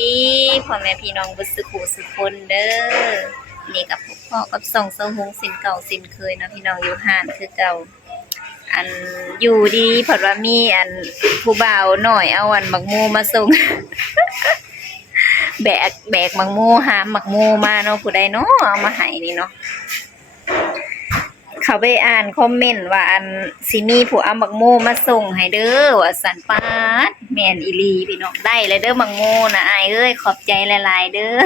ดีพ่อแม่พี่น้องบุษกูสุคนเด้อนี่กับพ่อกับส่องเสาหงสินเก่าสินเคยนะพี่น้องอยู่ห้านคือเก่าอันอยู่ดีเพราะว่ามีอันผู้บ่าวหน่อยเอาอันหมักมูมาส่ง แบกหมักมูหามหมักมูมาเนาะผู้ใดเนาะเอามาให้นี่เนาะเขาไปอ่านคอมเมนต์ว่าอันสิมีผู้เอาหมักมูมาส่งให้เด้อว่าสันปาดแม่นอีหลีพี่น้องได้เลยเด้อหมักมูนะอายเอ้ยขอบใจหลายๆเด้อ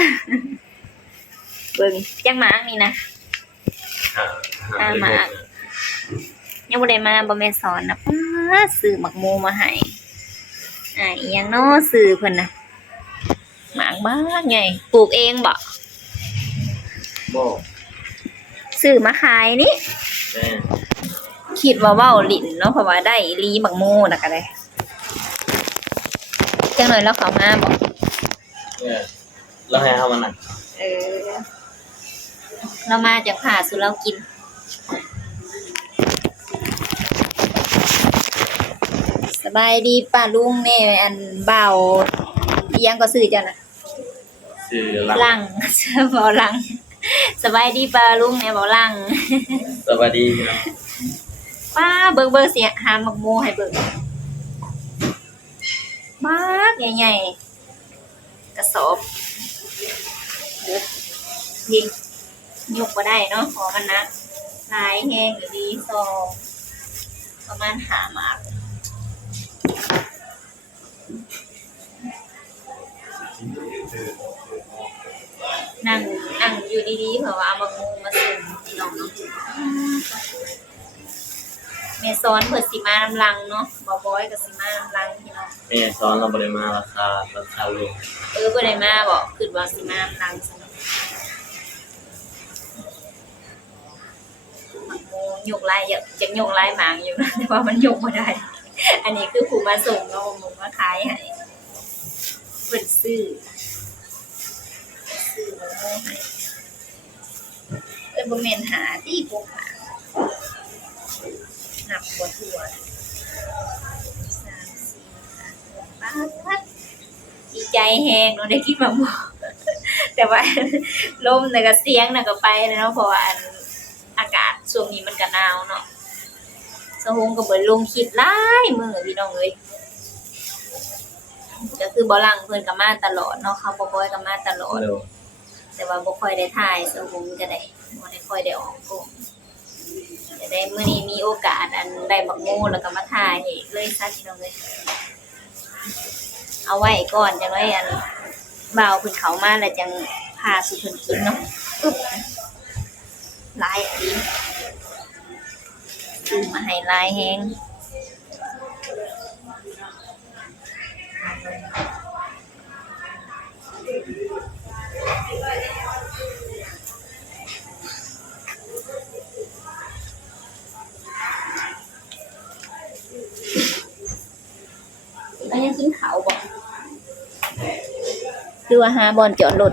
เบิ่งจังหมากนี่นะหมากยังบ่ได้มาบ่แม่นสอนนะป้าซื้อหมักมูมาให้อีหยังเนาะซื้อเพิ่นน่ะหมากบ้าไงปลูกเองบ่ซื้อมาขายนี่คิดว่าเว้าลิ้นเนาะเพราะว่าได้ลีหมักมูน่ะก็ได้จังหน่อยแล้วเขามาบ่แล้วให้เขามานั่งเรามาจากผ่าสุเรากินสบายดีป้าลุงแม่อันเบายังก็ซื้อจ้ะนะซื้อลังบ่ลังสบายดีป้าลุงแม่บ่ลังสวัสดีพี่น้องป้าเบิ่งเสียหาหมักโมให้เบิ่งมากใหญ่ๆกระสอบยิงยกบ่ได้เนาะขอมันนะลายแห้งอยู่ดีซองประมาณ5 หมากนั่งอยู่ดีๆเพราะว่าเอาหมักโมมาส่งพี่น้องเนาะแม่สอนเพิ่นสิมานำลังเนาะบ่บ่อยก็สิมานำลังพี่น้องแม่สอนเราบ่ได้มาราคาลงบ่ได้มาบ่คิดว่าสิมานำลังซั่นยกลายอยากยกลายหมางอยู่นะแต่ว่ามันยกบ่ได้อันนี้คือผู้มาส่งเนาะหมูมาขายให้เพิ่นซื้อให้บ่แม่นหาที่พวกมานับบ่ทั่ว3 4 5 6ดีใจแฮงเนาะได้กินหมักหมูแต่ว่าลมน่ะก็เสียงน่ะก็ไปเนาะเพราะว่าอากาศช่วงนี้มันก็หนาวเนาะสะฮงก็เบิดลงคลิปหลายมื้อพี่น้องเอ้ยก็คือบ่ลังเพิ่นก็มาตลอดเนาะเขาบ่บ่อยก็มาตลอดแต่ว่าบ่ค่อยได้ถ่ายสะฮงก็ได้บ่ได้ค่อยได้ออกกล้องแต่ได้มื้อนี้มีโอกาสอันได้บักโมแล้วก็มาถ่ายเลยซะพี่น้องเอ้ยเอาไว้ก่อนจังไว้อันบ่าวเพิ่นเข้ามาแล้วจังพาสู่เพิ่นกินเนาะหลายอันนี้ซื้อมาให้ลายแฮงแล้วยังกินข้าวบ่คือว่าหาบ่อนจอดรถ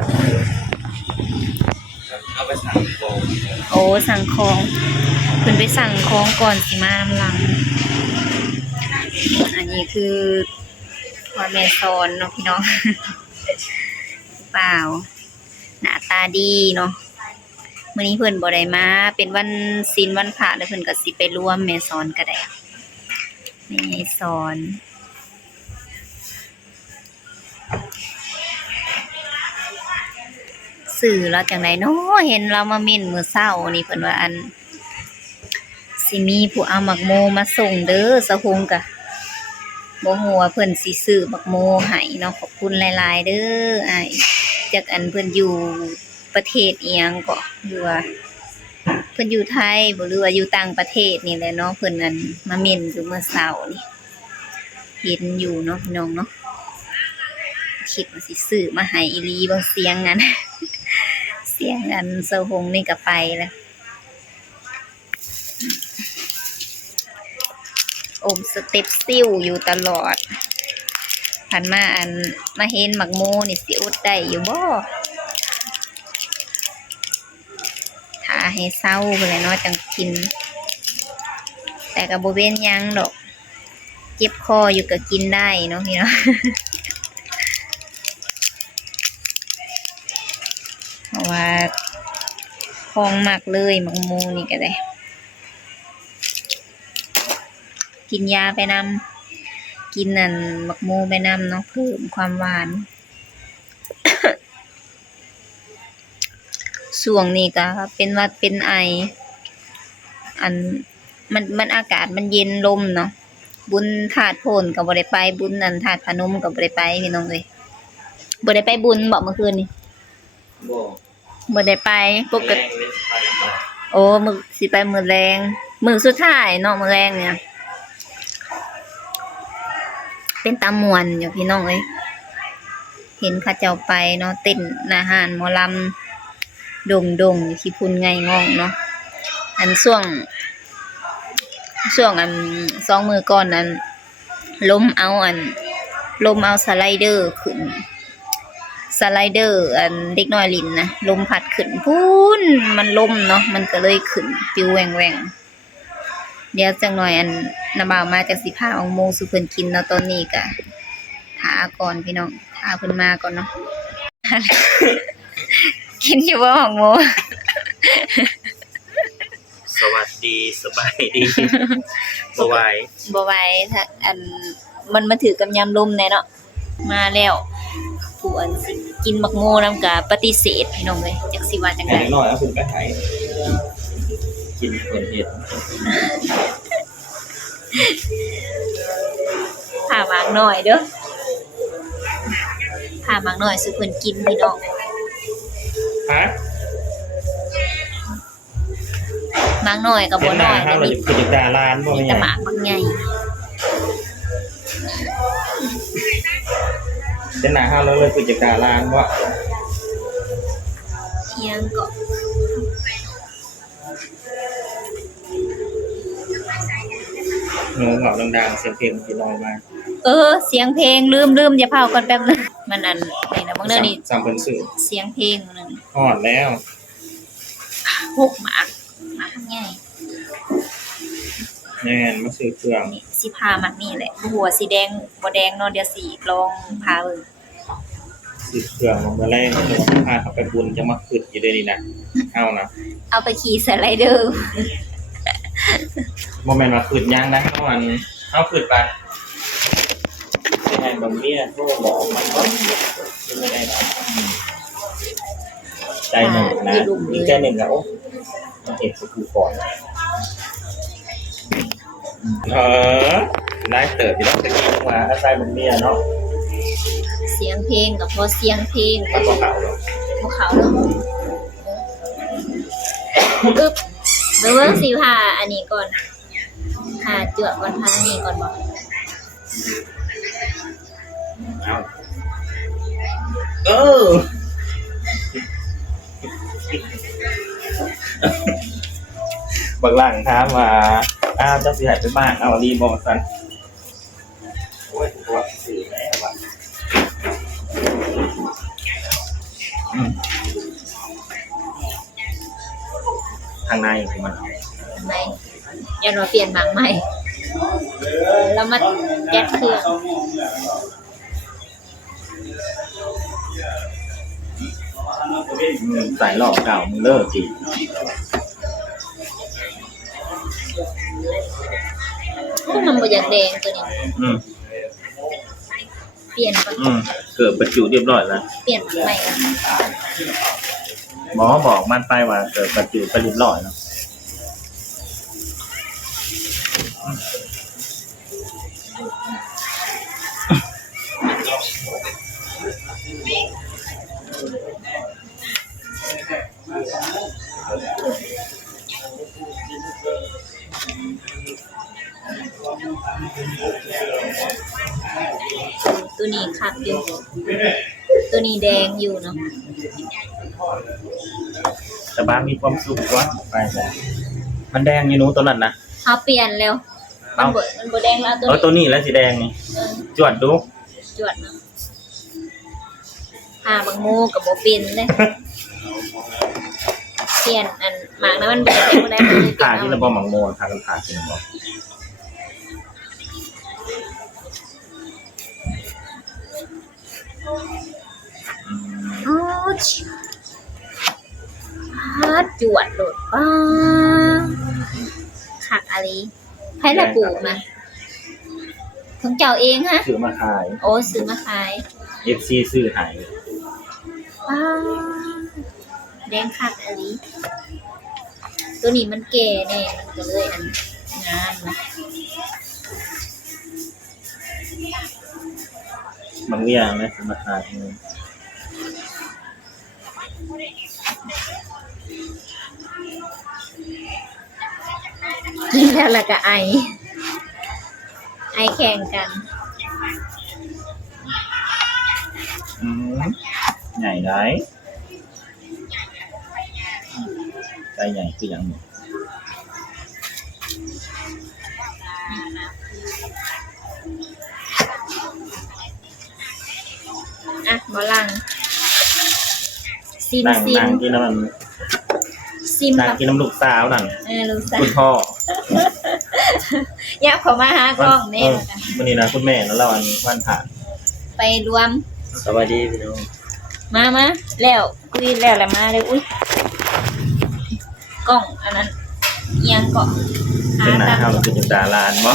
เอาไปสั่งของโอ้สั่งของเพิ่นไปสั่งของก่อนสิมาหลังอันนี้คือพ่อแม่สอนเนาะพี่น้องเปล่าหน้าตาดีเนาะมื้อนี้เพิ่นบ่ได้มาเป็นวันศีลวันพระแล้วเพิ่นก็สิไปร่วมแม่สอนก็ได้แม่สอนสื่อแล้วจังไดเนาะเห็นเรามาเม่นมื้อเช้านี่เพิ่นว่าอันสิมีผู้เอาหมักโมมาส่งเด้อสะฮงกะบ่ฮู้ว่าเพิ่นสิซื้อหมักโมให้เนาะขอบคุณหลายๆเด้ออ้ายจักอันเพิ่นอยู่ประเทศอีหยังก็หรือว่าเพิ่นอยู่ไทยบ่หรือว่าอยู่ต่างประเทศนี่แหละเนาะเพิ่นอันมาเม่นอยู่เมื่อเช้านี่เห็นอยู่เนาะพี่น้องเนาะคิดว่าสิซื้อมาให้อีหลีบ่เสียงงั้น เสียงอันเซาฮงนี่ก็ไปแล้วอมสเต็ปซิ่วอยู่ตลอดผ่านมาอันมาเห็นหมักโมนี่สิอดได้อยู่บ่ถ้าให้เศร้าไปเลยเนาะจังกินแต่ก็บ่เป็นหยังดอกเจ็บคออยู่ก็กินได้เนาะพี่เนาะ ว่าของหมักเลยหมักหมูนี่ก็ได้กินยาไปนำกินนั่นหมักหมูไปนำเนาะเพิ่มความหวาน ช่วงนี้ก็เป็นหวัดเป็นไอ อันมันอากาศมันเย็นลมเนาะบุญธาตุโพนก็บ่ได้ไปบุญนั่นธาตุพนมก็บ่ได้ไปพี่น้องเอ้ยบ่ได้ไปบุญบ่เมื่อคืนนี่ บ่ บ่ได้ไปปก แร ติ งไม่ใช่ครับ โอ้มื้อสิไปมื้อแรงมื้อสุดท้ายเนาะมื้อแรงเนี่ยเป็นตาม่วนอยู่พี่น้องเอ้ยเห็นเขาเจ้าไปเนาะเต้นอาหารหมอลำโด่งๆอยู่ที่พุ่นไงง่องเนาะอันช่วงอัน2มื้อก่อนนั้นลมเอาสไลเดอร์ขึ้นสไลเดอร์อันเด็กน้อยลินนะลมพัดขึ้นพูนมันลมเนาะมันก็เลยขึ้นปิวแหว่งเดี๋ยวจังหน่อยอันน้าบ่าวมาจากสิพาเอาหมูสุเพิ่นกินเนาะตอนนี้ก็ท่าก่อนพี่น้องท่าเพิ่นมาก่อนเนาะ กินอยู่บ่ของหมู สวัสดีสบายดีบ่ไหว บ่ไหวถ้าอันมันมาถือกับยำลมแน่เนาะมาแล้วผู้อันสิกินบักโมนำก็ปฏิเสธพี่น้องเอ้ยจักสิว่าจัง แห ได๋ น่น้อยเอาคุณไปให้กินเพิ่นเฮ็ด ผ่าหมากหน่อยเด้อผ่าหมากหน่อยสุเพิ่นกินพี่น้อง ฮะ หมากหน่อยกับบ่น้อย ถ้า แต่ เรา มี จะกินดาร้านบ่ มี แม่ แต่หมากบางใหญ่ เป็นหน้าห้าแล้วเลยกินดาร้านบ่ เที่ยงก็ หนูเหงาดังๆเสียงเพลงสิลอยมา เสียงเพลงลืมอย่าเผาก่อนแป๊บนึงมันอันนี่นะบางเด้อนี่ ซ้ำเพิ่นซื้อ เสียงเพลงนึง ฮอดแล้ว พวกหมากใหญ่ แม่นมาซื้อเครื่อง นี่สิพาหมากนี่แหละหัวสีแดงบ่แดงเนาะเดี๋ยวสิลองพาเบิ่ง ซื้อเครื่องมาแรงจะพาเขาไปบุญจะมาขึ้นอยู่เด้นี่นะเอานะ เอาไปขี่สไลเดอร์ บ่แม่นว่าขึ้นยังนะเอาอันเอาขึ้นไปไปให้บางเมียโทรบอกมันว่าเป็นยังไงเนาะใจหนึ่งนะมีใจหนึ่งแล้วโอ้มันเห็นสกูก่อนได้เติบอยู่แล้วตะกี้มาอาศัยบางเมียเนาะ เสียงเพลงกับพอเสียงเพลง มันก็เขาเนาะ ภูเขาเนาะอึ๊บเบิ่งสิพาอันนี้ก่อนพาเจือกก่อนพาอันนี้ก่อนบ่ เอาเออ บางหลังถามว่าเจ้าสิหายไปบ้านเอารีบอกสันโอ้ยตัวสื่อแม่ว่ะทางในของมัน ทำไมอย่าเราเปลี่ยนหมากใหม่แล้วมาแก๊สเครื่อง สายหลอกเก่ามึงเลิกจี มันบ่อยากแดงตัวนี้ อืม เปลี่ยนก่อน เกิดบรรจุเรียบร้อยแล้ว เปลี่ยนหมากใหม่ก่อน หมอบอกมันไปว่าเกิดบรรจุไปเรียบร้อยแล้วตัวนี้คักอยู่ตัวนี้แดงอยู่เนาะ แต่บ้านมีความสุขวะไปแต่มันแดงอยู่นู้นตัวนั้นนะ เขาเปลี่ยนแล้วมันบ่แดงแล้วตัวนี้ ตัวนี้แล้วสีแดงนี่ เออ จวดดู จวดเนาะหาบางโมกับบ่เป็นเลยเปลี่ยนอันหมากนั้นมันบ่ได้บ่ได้เลยเปลี่ ผ่าย น ที่ เอา ระบอหมังโมนพากันผ่ากินบ่ อ๋อ จวดโลดป้าคักอะไรไผละปลูกมาของเจ้าเองฮะ ซื้อมาขาย โอ้ซื้อมาขาย FC ซื้อให้ ป้าแดงคักอะไรตัวนี้มันแก่แน่มันก็เลยอันงามนะ บางอย่างนะซื้อมาขาย กินแล้วล่ะก็ไอแข่งกัน อืมใหญ่ได้ใจใหญ่คืออย่างนี้ อ่ะบอลังซิม นั่ง ซิม นั่งกินน้ำมัน ซิม นั่ง กับ กินน้ำลูกสาวนั่ง ลูกสาว คุณพ่อ ยับเขามาหากล้องแน่เลยค่ะ วันนี้นะคุณแม่แล้วเราวันผ่าน ไปรวม สวัสดีพี่น้อง มาแล้วคุยแล้วแหละมาเลยอุ้ยกล้องอันนั้นเอียงเกาะ เป็นหน้า ตั้ง ข้าวมันเป็นจุดดาลานบ่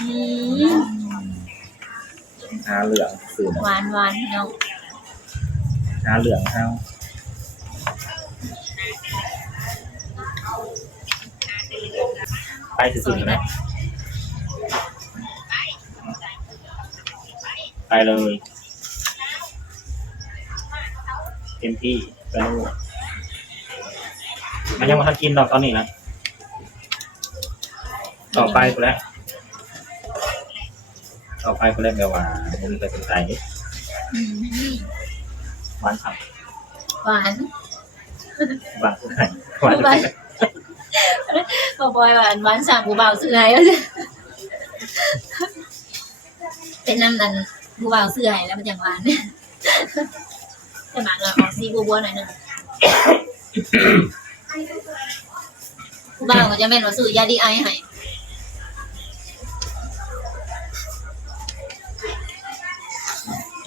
อืม ชาเหลืองสื่อ หวานพี่น้อง ชาเหลืองข้าวไปสุดๆนะไปเลยเต็มที่ไปนู่นมันยังไมาทันกินดอกตอนนี้นะต่อไปกูแล้วแบบว่ามันจะเป็นใจ อืม หวานครับ หวาน หวานสุดไข่หวานสุดไข่ บอบอยหวานสั่งผู้เบาซื้อให้เป็นน้ำนันผู้เบาซื้อให้แล้วมันจังหวานแต่หมักเราออกซีบัวๆหน่อยนึงผู้เบาก็จะเป็นว่าซื้อยาดีไอให้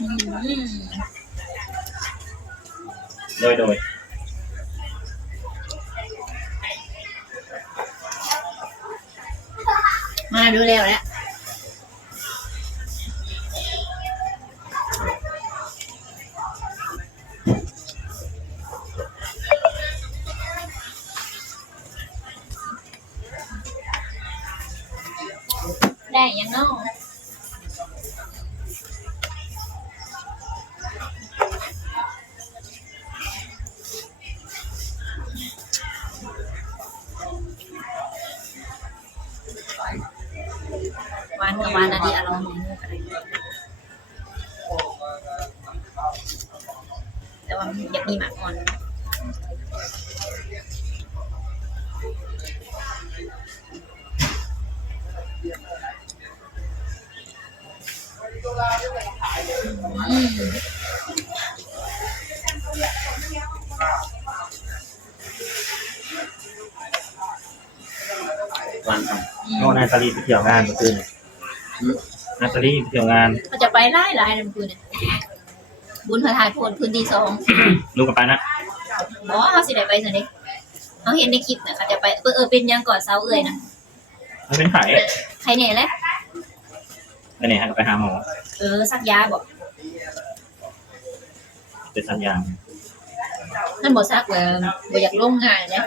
อืม โดยมาดูแล้วแหละได้ยังเนาะหวานกับหวานอันนี้อร่อยเหมือนกันแต่ว่าอยากมีหมักอ่อนอืม หวานครับโน่นนาตาลีไปเที่ยวงานเมื่อคืนนาตาลีไปเที่ยวงาน เขาจะไปไล่นะมึงเนี่ยบุญพระธาตุพนพื้นที่2ลูกกับไปนะ บอกว่าเขาสิได้ไปสิเนี่ยเขาเห็นในคลิปนะเขาจะไปเป็นยังก่อนเซาเอ่ยนะ มันเป็นไข่ ใครเนี่ยแหละ ไปไหนฮะไปหาหมอ สักยาบอก เป็นสัญญาณ นั่นบอกซักว่าบ่อยากลงง่ายนะ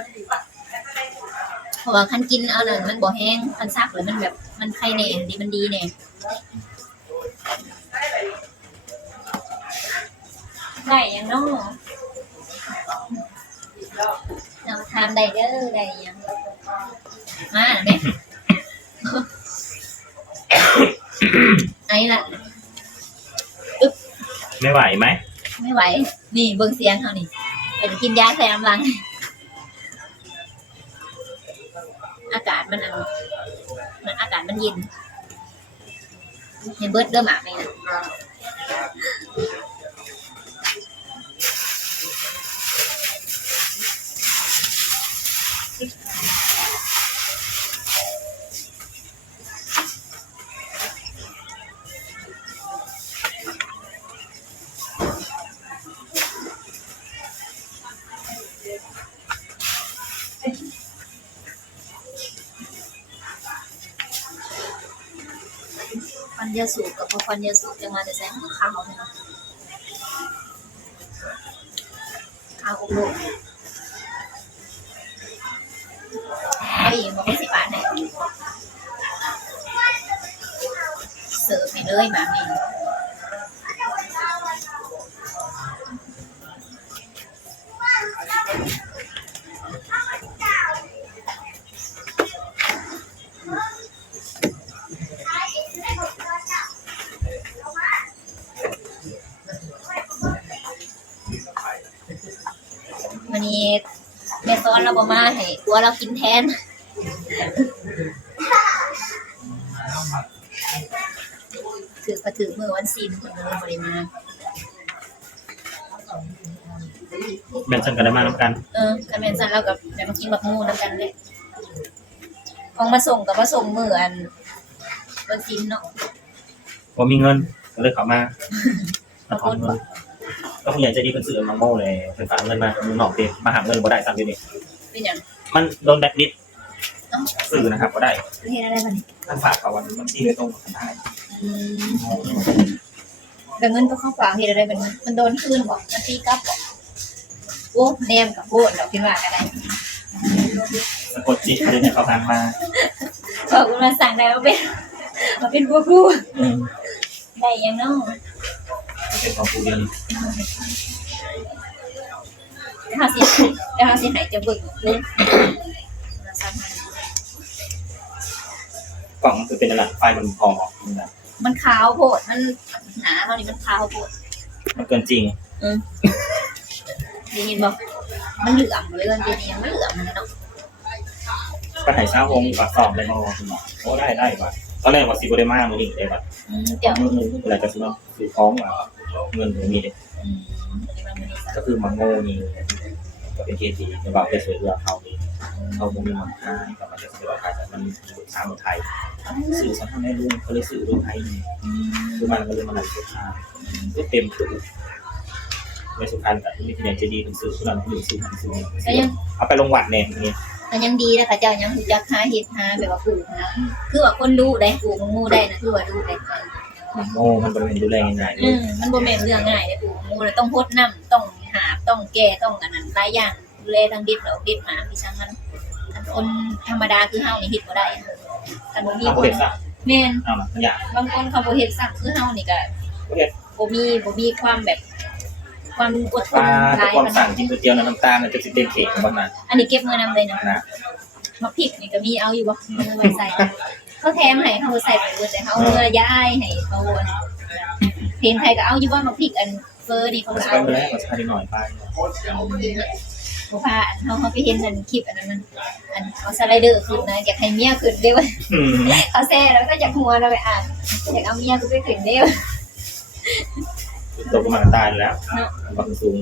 เพราะว่าคันกินเอานั่นมันบ่แห้งคันซักเลยมันแบบมันไข่แน่ดีมันดีแน่ได้ยังเนาะเราทำได้เด้อได้ยังมาไหม ไอ้ละ ไม่ไหวไหม ไม่ไหวนี่เบิ่งเสียงเขานี่เป็นกินยาใส่น้ำลังอากาศมันอากาศมันเย็นเห็นเบิร์ดเริ่มอาบไหมนะควันยาสูบกับพอควันยาสูบจะมาแต่แสงขาวเลยเนาะขาวอบโลกเอาอีกบอกว่า10 บาทไหนเสิร์ฟไปเลยหมาเมนวันนี้แม่ซ้อนเราบ่มาให้ตัวเรากินแทนถือมือวันศีลคนเลยบ่ได้มา แม่นฉันก็ได้มาน้ำกัน คันแม่นซั่นเรากับได้มากินบักมูนำกันเลยของมาส่งกับมาส่งมื้ออันวันศีลเนาะ ผมมีเงินก็เลยเขามาขอเงินก็ผู้ใหญ่ใจดีเป็นสื่อมาโม่เลยเป็นฝากเงินมามือหนอกเต็มมาหาเงินบ่ได้ตามที่นี่ เป็นหยัง มันโดนแบล็คลิสต์สื่อนะครับบ่ได้ เฮ็ดอะไรบัดนี้ ท่านฝากเขาวันมันที่ไม่ตรงกันได้ แต่เงินก็เข้าฝากเฮ็ดอะไรบัดนี้มันโดนคืนบ่มันตีกลับบ่โอ้แนมกับโพดดอกคิดว่าก็ได้ สะกดจิตเลยเนี่ยเขาทางมา บอกคุณมาสั่งได้มาเป็นผู้กู อืม ได้ยังเนาะ เป็นของผู้เรียน เฮาสิให้จะเบิ่งเลยกล่องมันคือเป็นอะไรไฟมันพอนะ มันขาวโพดมันหนาเท่านี้มันขาวโพด มันเกินจริง ได้ยินบ่มันเหลืองเลยจริงๆมันเหลืองนะเนาะ ก็ถ่ายเช้าวงปากสอบเลยมอคุณหมอโอ้ได้ป่ะตอนแรกว่าสิบได้มากมือนี่ได้ป่ะ เดี๋ยว มือเวลาจะซื้อซื้อของว่าเงินตรงนี้ ก็คือมังโง่นี่ก็เป็นเคทีในบางประเทศเรือเขานี่เขาคงมีมันค่ากับประเทศเรือไทยแต่มันสามไทยสื่อสัมพันธ์ในรุ่นเขาเลยสื่อรุ่นไทยนี่คือมันก็เลยมาหลังสุดท้ายก็เต็มถึงในสุพรรณแต่ที่นี่ที่ไหนจะดีเป็นสื่อสุนันท์หรือสื่อมันสื่อเอาไปลงวัดเนี่ยนี่ ก็ยังดีนะคะเจ้ายังรู้จักหาเฮ็ดหาแบบว่าปลูกนะคือว่าคนดูได้ปลูกมังมูได้นะคือว่าดูได้ โง่มันบริเวณดูแลง่ายๆ มันบ่แม่นเรื่องง่ายเด้ปลูกมังมูแล้วต้องพดน้ำต้องหาบต้องแก้ต้องอันนั้นหลายอย่างดูแลทั้งดิบแล้วดิบหมาพี่ช่างมันคนธรรมดาคือเฮานี่เฮ็ดบ่ได้ถ้าบ่มีคนแม่น เอาล่ะอย่าง บางคนเขาบ่เฮ็ดซักคือเฮานี่ก็บ่มีความแบบความอดทนหลาย ความ ปาน สั่ นั้ ง น กินก๋วยเตี๋ยวน้ำตาลจะสิเต็มเข่งบ้างนะ อันนี้เก็บมื้อนำเลยนะ นะ มักพริกนี่ก็มีเอาอยู่บ่มันไว้ใส่เขาแถมให้เขาใส่ไปเบิดแต่เขาย้ายให้เขาเพลงไทยก็เอาอยู่ว่ามักพริกอันเฟอร์นี่เขา มัน ก็ จะ เอา ไปแรกมันจะไปหน่อยไป บ่พาเขาไปเห็นอันคลิปอันนั้นมันอันเอาสไลเดอร์ขึ้นนะอยากให้เมียขึ้นเด้อเขาแซ่แล้วก็อยากหัวเราไปอ่านอยากเอาเมียขึ้นไปขึ้นเด้อ ตกมาตายแล้วบางซุง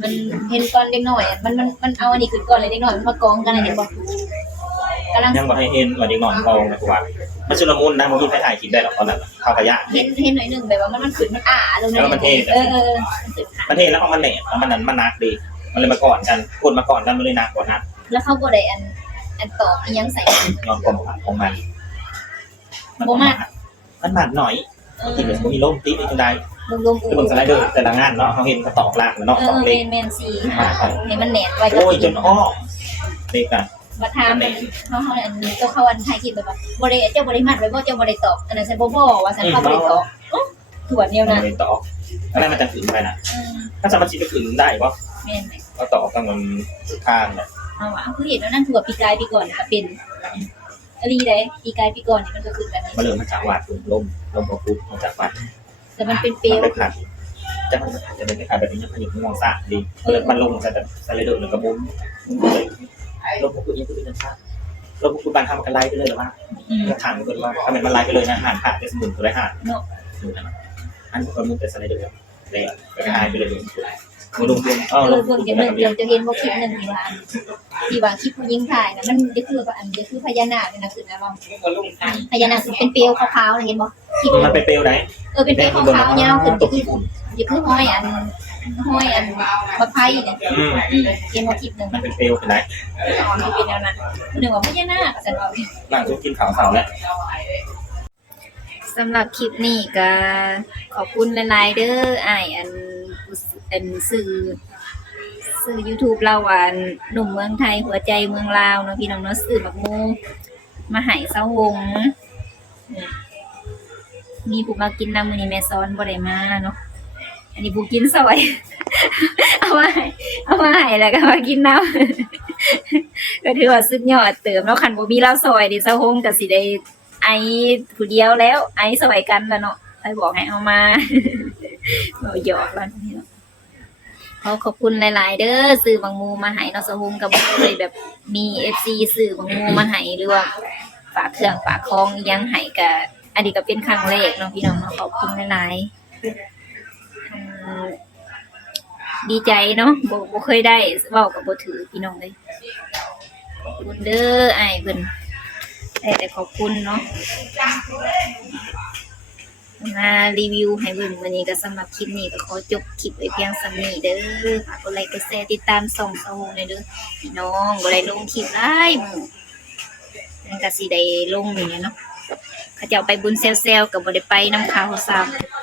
มันเห็นก่อนเด็กน้อยมันเอาอันนี้ขึ้นก่อนเลยเด็กน้อยมันมากองกันเห็นบ่กำลัง ยังบอกให้เห็นวันนี้นอนกองนะทุกวันมันชุลมุนนะมันมีใครถ่ายคลิปได้หรอกตอนนั้นเข้าขยะ เห็นหน่อยนึงแบบว่ามันขึ้นมันลงมันขึ้นขา ประเทศแล้วมันแหนมันนั้นมันนักดีมันเลยมาก่อนกันคนมาก่อนกันมันเลยนักกว่านัก แล้วเขาบ่ได้อันตอบอีหยังใส่ ยอมกลมของมัน บ่มาก มันหนักหน่อยที่มันมีล่มตีนี่จังได รวมๆ คือเบิ่งสไลเดอร์แต่ละงานเนาะเขาเห็นเขาตอกลากเนาะตอกเล็ก แม่นๆสิให้มันแหนบไว้กับ โอ้ยจนอ้อเล็กอ่ะ มาถามมันเขาอันนี้ตัวเขาอันถ่ายคลิปแบบว่าบ่ได้เจ้าบ่ได้มัดไว้บ่เจ้าบ่ได้ตอกอันนั้นฉันบ่พอว่าฉันเขาบ่ได้ตอกถั่วเดียวนะ มันตอกอะไรมันจะขึ้นไปนะถ้าสามารถชิดไปขึ้นได้ปะ แม่น ก็ตอกตั้งมันข้างเลย เอาว่าคือเห็นแล้วนั่นถั่วปีกายปีก่อนก็เป็น อลีได้ปีกายปีก่อนนี่มันก็คือแบบนี้ มาเริ่มมาจากวัดลมพระพุทธมาจากวัด แต่มันเป็นเปลว มันไปผัดจะมันจะเป็นคล้ายๆแบบนี้มันอยู่ในมองสะดีมันลงจะแบบสไลเดอร์หรือกระมุนลมพระพุทธยังคือเป็นชาติลมพระพุทธบางคำมันก็ไล่ไปเลยหรือว่าก็ถามกันว่าถ้ามันไล่ไปเลยนะหานผ่าจะสมุนตัวไรหาน เนาะ ดูนะอันก็มึงแต่สไลเดอร์เลยก็หายไปเลยมาลงเพียง เบิ่งอย่างนึงเดี๋ยวจะเห็นบ่คลิปนึงที่ว่าคลิปผู้หญิงถ่ายนะมันจะคือว่าอันจะคือพญานาคนี่นะคือนะว่าพญานาคเป็นเปลวขาวๆเห็นบ่คลิป มันเป็นเปลวไหน เป็นเปลวขาวๆยาวขึ้นจะคือห้อยอันบักไผ่เนี่ยเห็นบ่คลิปนึง มันเป็นเปลวเป็นไร มันเป็นแนวนั้นนึกว่าพญานาคซั่นว่า หลังจากกินข่าวเสาแล้ว สำหรับคลิปนี้ก็ขอบคุณหลายๆเด้ออ้ายอันสื่อ YouTube เราว่าหนุ่มเมืองไทยหัวใจเมืองลาวเนาะพี่น้องเนาะซื้อบักโมมาให้เซาหงมีผู้มากินนำมื้อนี้แม่ซ้อนบ่ได้มาเนาะอันนี้ผู้กินซอย เอามาให้แล้วก็มากินน้ำ ก็ถือว่าสุดยอดเติมเนาะคันบ่มีเราซอยดิเซาหงก็สิได้ไอผู้เดียวแล้วไอซอยกันแล้วเนาะไปบอกให้เอามา บ่หยอกแล้วพี่น้องขอบคุณหลายๆเด้อซื้อบางมูมาให้เนาะสหุงก็บ่เคยแบบมี FC ซื้อบางมูมาให้หรือว่าฝากเครื่องฝากของอิหยังให้ก็อันนี้ก็เป็นครั้งแรกเนาะพี่น้องเนาะขอบคุณหลายๆดีใจเนาะบ่เคยได้เว้าก็บ่ถือพี่น้องเลยขอบคุณเด้ออ้ายเพิ่นแต่ขอบคุณเนาะมารีวิวให้เบิ่งวันนี้ก็สำหรับคลิปนี้ก็ขอจบคลิปไว้เพียงส่ำนี้เด้อฝากกดไลค์กดแชร์ติดตามส่องเซาหน่อยเด้อพี่น้องบ่ได้ลงคลิปหลายมื้อมันก็สิได้ลงนี่เนาะเขาเจ้าไปบุญเซลๆก็บ่ได้ไปนำข่าวซ้ำ